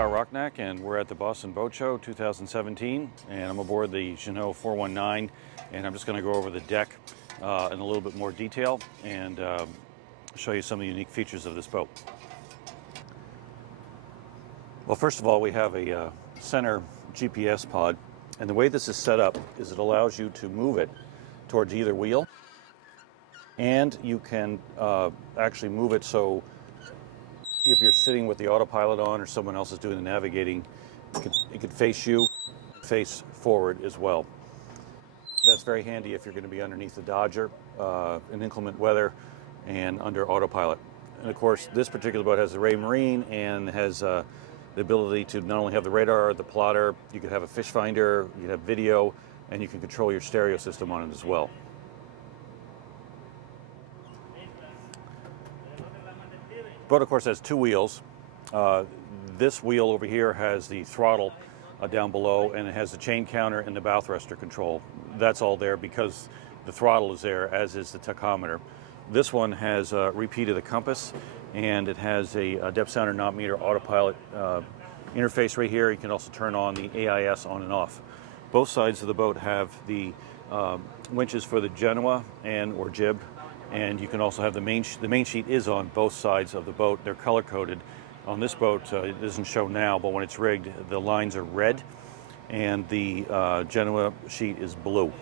Scott Rocknak, and we're at the Boston Boat Show 2017, and I'm aboard the Jeanneau 419, and I'm just going to go over the deck in a little bit more detail and show you some of the unique features of this boat. Well, first of all, we have a center GPS pod, and the way this is set up is it allows you to move it towards either wheel, and you can actually move it so if you're sitting with the autopilot on or someone else is doing the navigating, it could face you, face forward as well. That's very handy if you're going to be underneath the Dodger in inclement weather and under autopilot. And of course, this particular boat has the Ray Marine and has the ability to not only have the radar, the plotter, you could have a fish finder, you could have video, and you can control your stereo system on it as well. The boat, of course, has two wheels. This wheel over here has the throttle down below, and it has the chain counter and the bow thruster control. That's all there because the throttle is there, as is the tachometer. This one has a repeat of the compass, and it has a depth sounder knot meter autopilot interface right here. You can also turn on the AIS on and off. Both sides of the boat have the winches for the Jeanneau and or jib. And you can also have the main sheet is on both sides of the boat. They're color coded. On this boat, it doesn't show now, but when it's rigged, the lines are red, and the Jeanneau sheet is blue.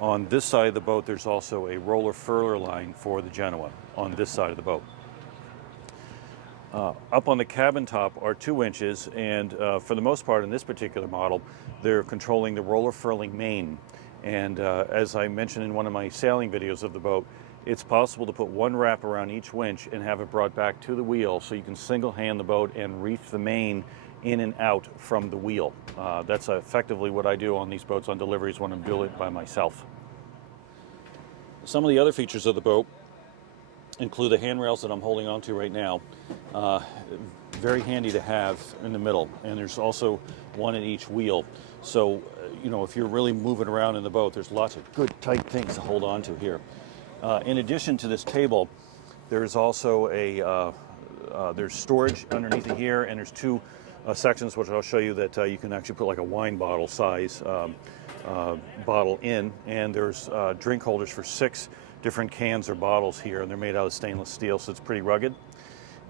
On this side of the boat, there's also a roller furler line for the Jeanneau on this side of the boat. Up on the cabin top are 2 winches, and for the most part in this particular model, they're controlling the roller furling main. And as I mentioned in one of my sailing videos of the boat, it's possible to put one wrap around each winch and have it brought back to the wheel so you can single hand the boat and reef the main in and out from the wheel. That's effectively what I do on these boats on deliveries when I'm doing it by myself. Some of the other features of the boat include the handrails that I'm holding onto right now. Very handy to have in the middle, and there's also one at each wheel. So, you know, if you're really moving around in the boat, there's lots of good tight things to hold on to here. In addition to this table, there's also there's storage underneath it here, and there's 2 sections which I'll show you that you can actually put like a wine bottle size bottle in, and there's drink holders for 6 different cans or bottles here, and they're made out of stainless steel, so it's pretty rugged.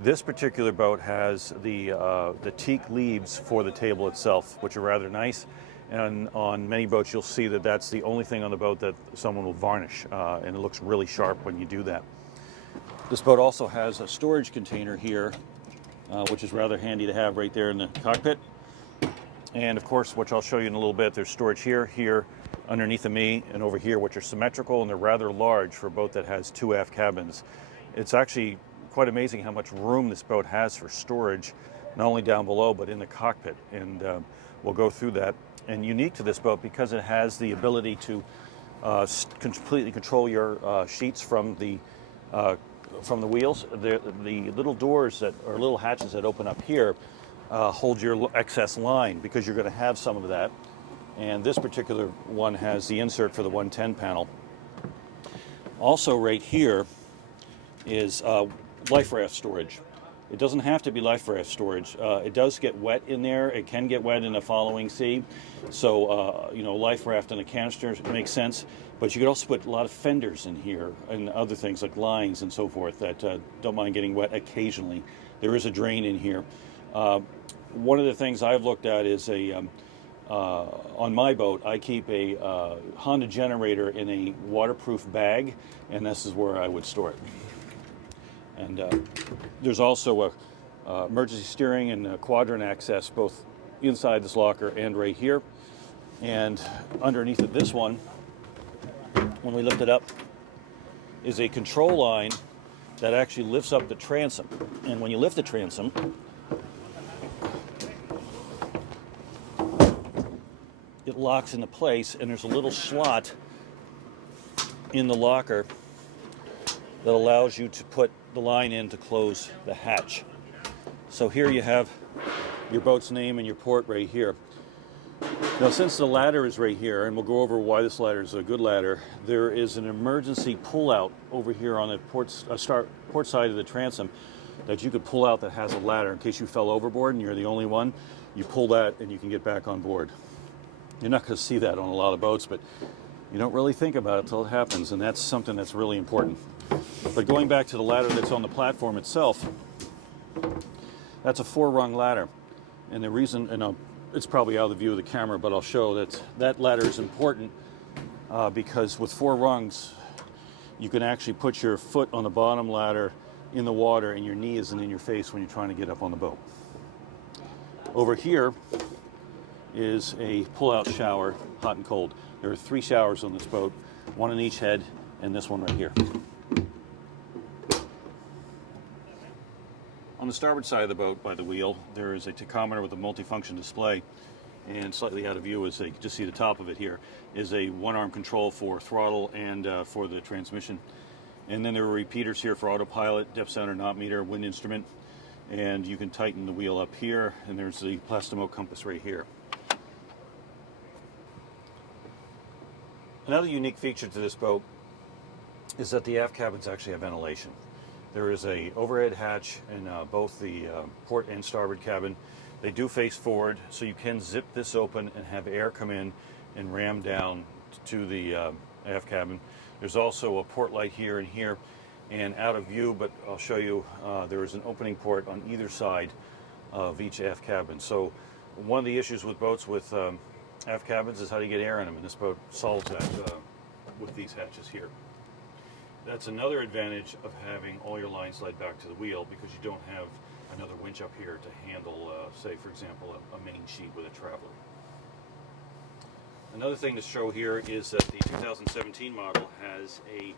This particular boat has the teak leaves for the table itself, which are rather nice. And on many boats, you'll see that that's the only thing on the boat that someone will varnish, and it looks really sharp when you do that. This boat also has a storage container here, which is rather handy to have right there in the cockpit. And of course, which I'll show you in a little bit, there's storage here, underneath of me, and over here, which are symmetrical, and they're rather large for a boat that has 2 aft cabins. It's actually quite amazing how much room this boat has for storage, not only down below, but in the cockpit. And we'll go through that. And unique to this boat, because it has the ability to completely control your sheets from the wheels, the little doors that or little hatches that open up here hold your excess line, because you're going to have some of that. And this particular one has the insert for the 110 panel. Also right here is life raft storage. It doesn't have to be life raft storage. It does get wet in there. It can get wet in the following sea. So, you know, life raft and a canister makes sense. But you could also put a lot of fenders in here and other things like lines and so forth that don't mind getting wet occasionally. There is a drain in here. One of the things I've looked at is on my boat, I keep a Honda generator in a waterproof bag, and this is where I would store it. And there's also a emergency steering and quadrant access both inside this locker and right here. And underneath of this one, when we lift it up, is a control line that actually lifts up the transom. And when you lift the transom, it locks into place, and there's a little slot in the locker that allows you to put the line in to close the hatch. So here you have your boat's name and your port right here. Now, since the ladder is right here, and we'll go over why this ladder is a good ladder, there is an emergency pull-out over here on the port side of the transom, that you could pull out that has a ladder in case you fell overboard and you're the only one. You pull that and you can get back on board. You're not going to see that on a lot of boats, but you don't really think about it until it happens, and that's something that's really important. But going back to the ladder that's on the platform itself, that's a 4-rung ladder. And the reason, and it's probably out of the view of the camera, but I'll show that that ladder is important because with 4 rungs, you can actually put your foot on the bottom ladder in the water and your knee isn't in your face when you're trying to get up on the boat. Over here is a pull-out shower, hot and cold. There are 3 showers on this boat, 1 on each head, and this one right here. On the starboard side of the boat, by the wheel, there is a tachometer with a multifunction display, and slightly out of view, as you can just see the top of it here, is a 1-arm control for throttle and for the transmission. And then there are repeaters here for autopilot, depth center, knot meter, wind instrument, and you can tighten the wheel up here, and there's the Plastimo compass right here. Another unique feature to this boat is that the aft cabins actually have ventilation. There is a overhead hatch in both the port and starboard cabin. They do face forward, so you can zip this open and have air come in and ram down to the aft cabin. There's also a port light here and here, and out of view, but I'll show you, there is an opening port on either side of each aft cabin. So one of the issues with boats with aft cabins is how do you get air in them, and this boat solves that with these hatches here. That's another advantage of having all your lines led back to the wheel, because you don't have another winch up here to handle, say, for example, a main sheet with a traveler. Another thing to show here is that the 2017 model has a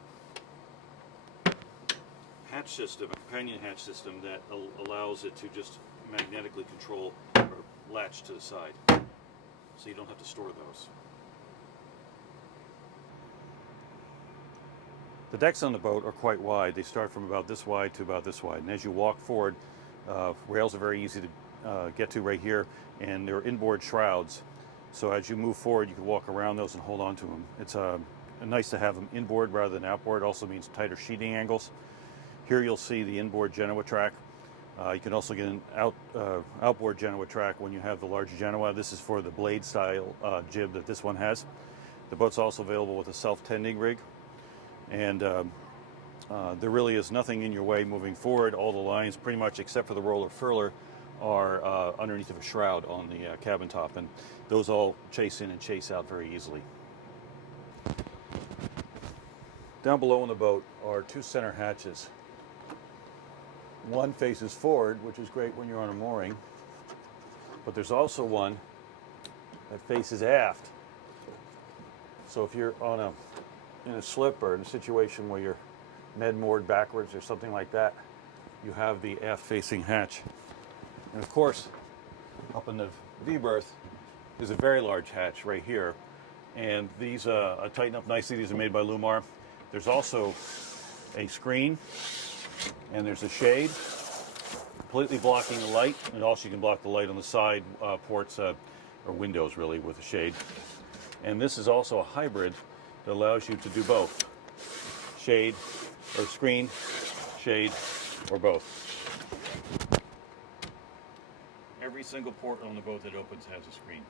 hatch system, a companion hatch system that allows it to just magnetically control or latch to the side, so you don't have to store those. The decks on the boat are quite wide. They start from about this wide to about this wide, and as you walk forward, rails are very easy to get to right here, and there are inboard shrouds. So as you move forward, you can walk around those and hold on to them. It's nice to have them inboard rather than outboard. It also means tighter sheeting angles. Here you'll see the inboard Jeanneau track. You can also get an outboard Jeanneau track when you have the larger Jeanneau. This is for the blade style jib that this one has. The boat's also available with a self-tending rig. And there really is nothing in your way moving forward. All the lines, pretty much except for the roller furler, are underneath of a shroud on the cabin top, and those all chase in and chase out very easily. Down below in the boat are 2 center hatches. One faces forward, which is great when you're on a mooring, but there's also one that faces aft. So if you're in a slip or in a situation where you're med-moored backwards or something like that, you have the aft-facing hatch. And of course, up in the V-berth is a very large hatch right here. And these tighten up nicely. These are made by Lumar. There's also a screen, and there's a shade completely blocking the light. And also you can block the light on the side ports, or windows really, with a shade. And this is also a hybrid that allows you to do both. Shade, or screen, shade, or both. Every single port on the boat that opens has a screen.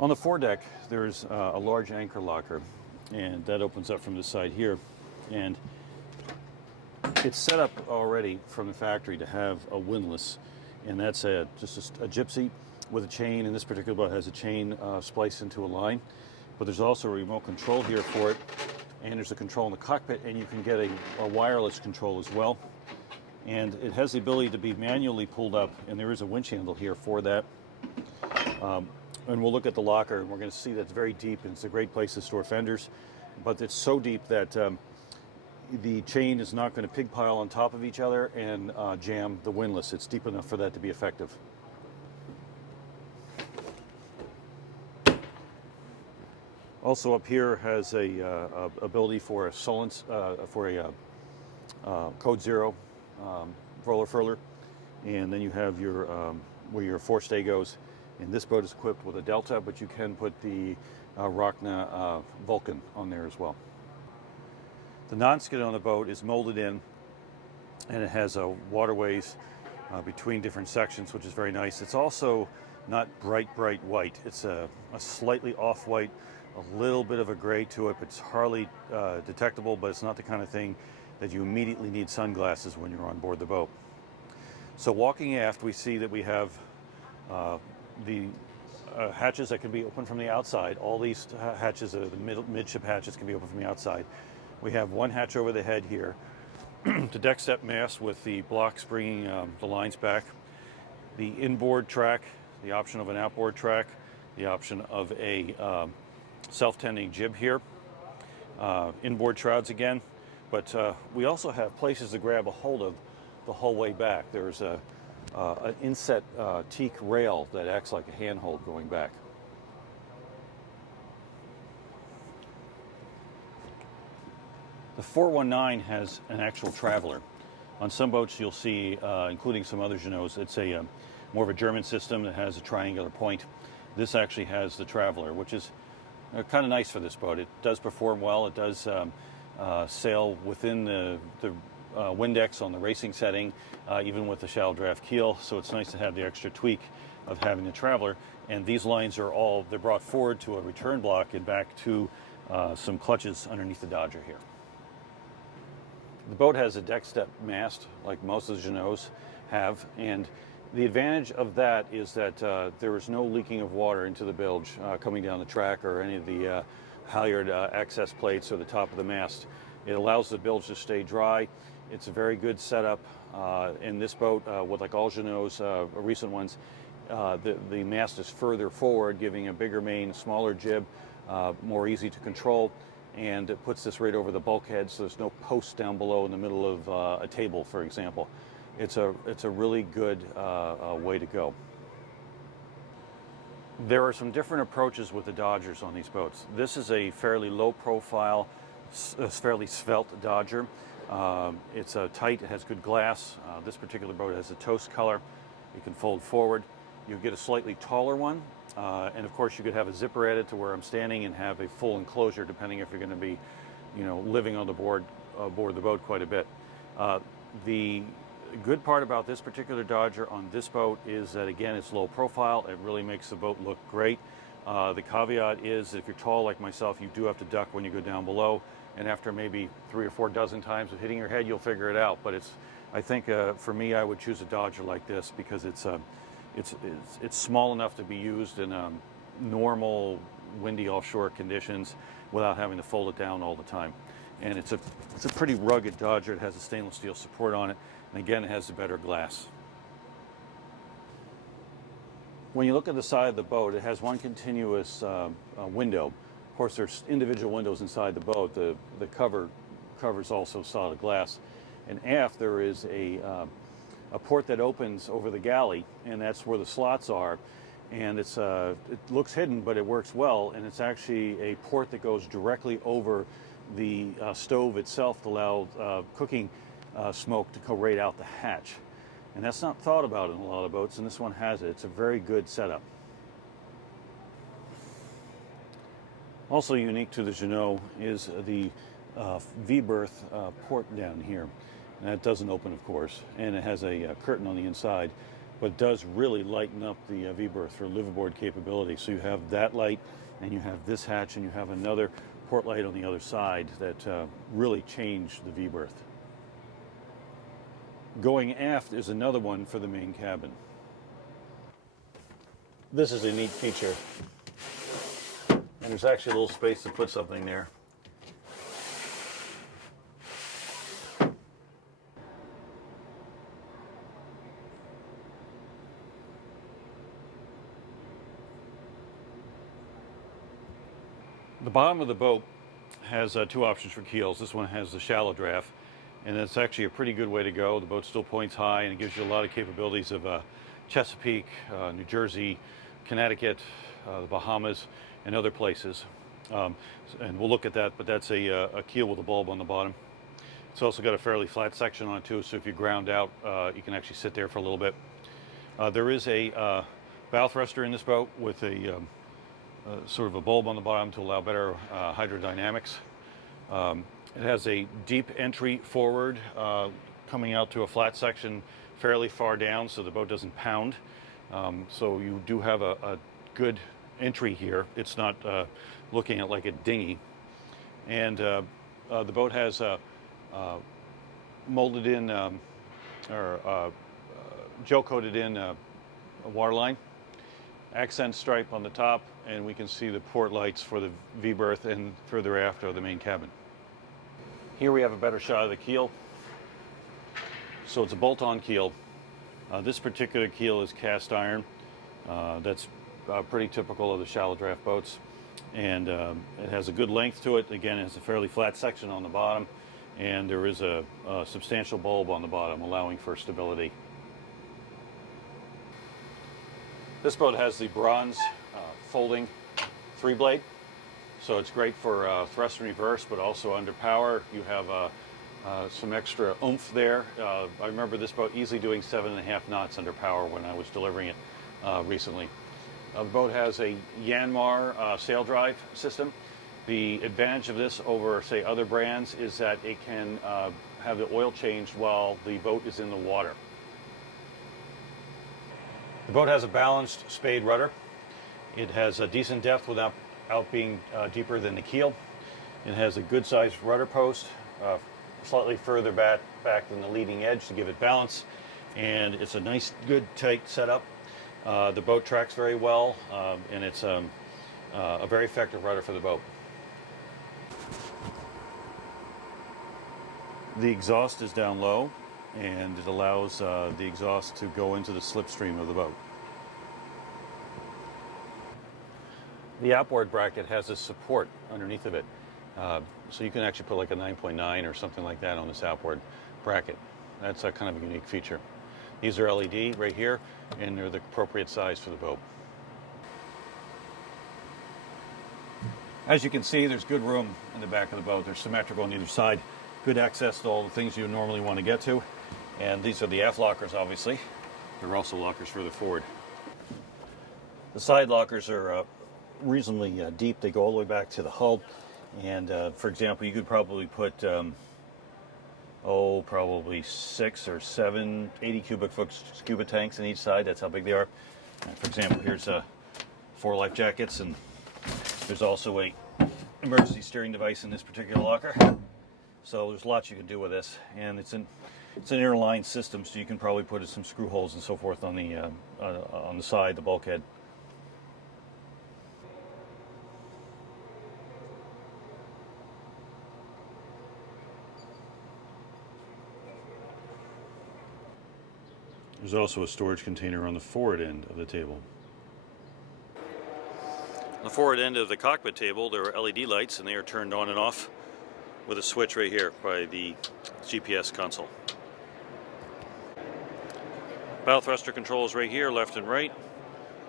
On the foredeck, there's a large anchor locker, and that opens up from the side here. And it's set up already from the factory to have a windlass, and that's just a gypsy with a chain, and this particular boat has a chain spliced into a line. But there's also a remote control here for it, and there's a control in the cockpit, and you can get a wireless control as well. And it has the ability to be manually pulled up, and there is a winch handle here for that. And we'll look at the locker, and we're going to see that it's very deep, and it's a great place to store fenders. But it's so deep that the chain is not going to pig pile on top of each other and jam the windlass. It's deep enough for that to be effective. Also up here has a ability for a Solence, for a Code Zero roller furler, and then you have your where your forestay goes. And this boat is equipped with a Delta, but you can put the ROCKNAK Vulcan on there as well. The non-skid on the boat is molded in, and it has waterways between different sections, which is very nice. It's also not bright white. It's a slightly off-white, a little bit of a gray to it. It's hardly detectable, but it's not the kind of thing that you immediately need sunglasses when you're on board the boat. So walking aft, we see that we have the hatches that can be opened from the outside. All these hatches, the midship hatches, can be opened from the outside. We have one hatch over the head here, the deck step mast with the blocks bringing the lines back, the inboard track, the option of an outboard track, the option of a self-tending jib here, inboard shrouds again, but we also have places to grab a hold of the whole way back. There's an inset teak rail that acts like a handhold going back. The 419 has an actual traveler. On some boats you'll see, including some other Jeanneaus, it's a more of a German system that has a triangular point. This actually has the traveler, which is kind of nice for this boat. It does perform well. It does sail within the Windex on the racing setting, even with the shallow draft keel, so it's nice to have the extra tweak of having the traveler. And these lines are they're brought forward to a return block and back to some clutches underneath the Dodger here. The boat has a deck step mast, like most of the Jeanneaus have, and the advantage of that is that there is no leaking of water into the bilge coming down the track or any of the halyard access plates or the top of the mast. It allows the bilge to stay dry. It's a very good setup in this boat, with like all Jeanneaus, recent ones. The mast is further forward, giving a bigger main, smaller jib, more easy to control, and it puts this right over the bulkhead, so there's no post down below in the middle of a table, for example. It's a really good way to go. There are some different approaches with the Dodgers on these boats. This is a fairly low profile, fairly svelte Dodger. It's tight, it has good glass. This particular boat has a toast color. It can fold forward. You get a slightly taller one, and of course you could have a zipper at it to where I'm standing and have a full enclosure, depending if you're going to be, living on the aboard the boat quite a bit. The good part about this particular Dodger on this boat is that, again, it's low profile. It really makes the boat look great. The caveat is if you're tall like myself, you do have to duck when you go down below, and after maybe 3 or 4 dozen times of hitting your head, you'll figure it out. But I think for me, I would choose a Dodger like this because it's small enough to be used in normal windy offshore conditions without having to fold it down all the time. And it's a pretty rugged Dodger. It has a stainless steel support on it, and again, it has the better glass. When you look at the side of the boat, it has one continuous window. Of course, there's individual windows inside the boat. The cover's also solid glass. And aft, there is a port that opens over the galley, and that's where the slots are. And it looks hidden, but it works well. And it's actually a port that goes directly over the stove itself to allow cooking smoke to go right out the hatch. And that's not thought about in a lot of boats, and this one has it. It's a very good setup. Also unique to the Jeanneau is the V-berth port down here. And that doesn't open, of course, and it has a curtain on the inside, but does really lighten up the V-berth for liveaboard capability. So you have that light, and you have this hatch, and you have another port light on the other side that really change the V-berth. Going aft is another one for the main cabin. This is a neat feature. And there's actually a little space to put something there. The bottom of the boat has 2 options for keels. This one has the shallow draft, and it's actually a pretty good way to go. The boat still points high, and it gives you a lot of capabilities of Chesapeake, New Jersey, Connecticut, the Bahamas, and other places. And we'll look at that, but that's a keel with a bulb on the bottom. It's also got a fairly flat section on it too, so if you ground out, you can actually sit there for a little bit. There is a bow thruster in this boat with a sort of a bulb on the bottom to allow better hydrodynamics. It has a deep entry forward, coming out to a flat section fairly far down so the boat doesn't pound. So you do have a good entry here. It's not looking at like a dinghy. And the boat has molded in gel coated in a waterline, accent stripe on the top, and we can see the port lights for the V-berth and further aft of the main cabin. Here we have a better shot of the keel. So it's a bolt-on keel. This particular keel is cast iron. That's pretty typical of the shallow draft boats. And it has a good length to it. Again, it has a fairly flat section on the bottom, and there is a substantial bulb on the bottom, allowing for stability. This boat has the bronze folding 3-blade, so it's great for thrust and reverse, but also under power. You have some extra oomph there. I remember this boat easily doing 7.5 knots under power when I was delivering it recently. The boat has a Yanmar sail drive system. The advantage of this over, say, other brands is that it can have the oil changed while the boat is in the water. The boat has a balanced spade rudder. It has a decent depth without being deeper than the keel. It has a good sized rudder post, slightly further back than the leading edge to give it balance. And it's a nice, good, tight setup. The boat tracks very well, and it's a very effective rudder for the boat. The exhaust is down low, and it allows the exhaust to go into the slipstream of the boat. The outboard bracket has a support underneath of it, so you can actually put like a 9.9 or something like that on this outboard bracket. That's a kind of a unique feature. These are LED right here, and they're the appropriate size for the boat. As you can see, there's good room in the back of the boat. They're symmetrical on either side. Good access to all the things you normally want to get to. And these are the aft lockers, obviously. They're also lockers further forward. The side lockers are reasonably deep. They go all the way back to the hull. And for example, you could probably put, probably 6 or 7 80 cubic foot scuba tanks in each side. That's how big they are. And for example, here's 4 life jackets, and there's also a emergency steering device in this particular locker. So there's lots you can do with this, and it's an interline system, so you can probably put some screw holes and so forth on the side, the bulkhead. There's also a storage container on the forward end of the table. On the forward end of the cockpit table, there are LED lights, and they are turned on and off with a switch right here by the GPS console. Bow thruster controls right here, left and right.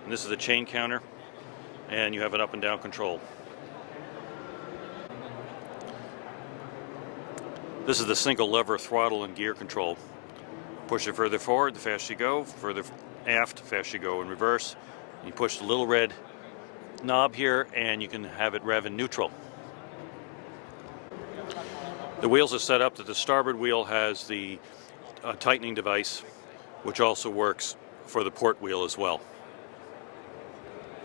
And this is a chain counter, and you have an up and down control. This is the single lever throttle and gear control. Push it further forward, the faster you go. Further aft, the faster you go in reverse. You push the little red knob here, and you can have it rev in neutral. The wheels are set up that the starboard wheel has the tightening device, which also works for the port wheel as well.